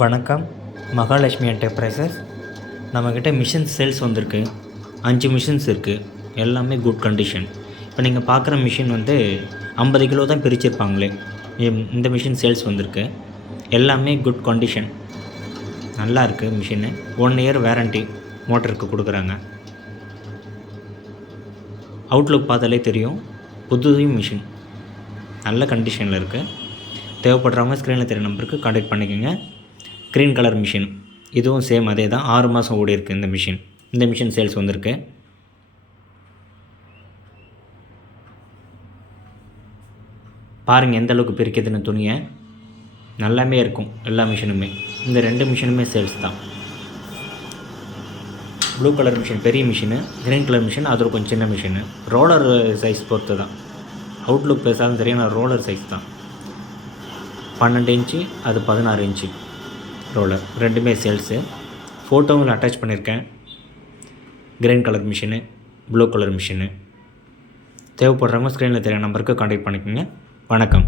வணக்கம். மகாலட்சுமி என்டர்பிரைசஸ். நம்மக்கிட்ட machine sales வந்திருக்கு. 5 மிஷின்ஸ் இருக்குது. எல்லாமே குட் கண்டிஷன். இப்போ நீங்கள் பார்க்குற மிஷின் 50 கிலோ தான் பிரிச்சிருப்பாங்களே. இந்த மிஷின் சேல்ஸ் வந்திருக்கு. எல்லாமே குட் கண்டிஷன். நல்லா இருக்குது மிஷினு. 1 இயர் வாரண்ட்டி மோட்டருக்கு கொடுக்குறாங்க. அவுட்லுக் பார்த்தாலே தெரியும். புது மிஷின் நல்ல கண்டிஷனில் இருக்குது. தேவைப்படுறவங்க ஸ்க்ரீனில் தெரிய நம்பருக்கு கான்டாக்ட் பண்ணிக்கோங்க. க்ரீன் கலர் மிஷின், இதுவும் சேம் அதே தான். 6 மாதம் ஓடி இருக்குது இந்த மிஷின் சேல்ஸ் வந்திருக்கு. பாருங்கள் எந்த அளவுக்கு பிரிக்கிறதுன்னு துணியை. நல்லாமே இருக்கும் எல்லா மிஷினுமே. இந்த 2 மிஷினுமே சேல்ஸ் தான். ப்ளூ கலர் மிஷின் பெரிய மிஷினு, க்ரீன் கலர் மிஷின் அது கொஞ்சம் சின்ன மிஷினு. ரோலர் சைஸ் பொறுத்து தான். அவுட்லுக் பேசாலும் சரியான ரோலர் சைஸ் தான். 12 இன்ச்சு அது 16 இன்ச்சு ரோலர், ரெண்டுமே சேல்ஸு. ஃபோட்டோவில் அட்டாச் பண்ணியிருக்கேன். Green colour machine, blue colour machine. தேவைப்படுறவங்க ஸ்க்ரீனில் தெரிய நம்பருக்கு கான்டாக்ட் பண்ணிக்கோங்க. வணக்கம்.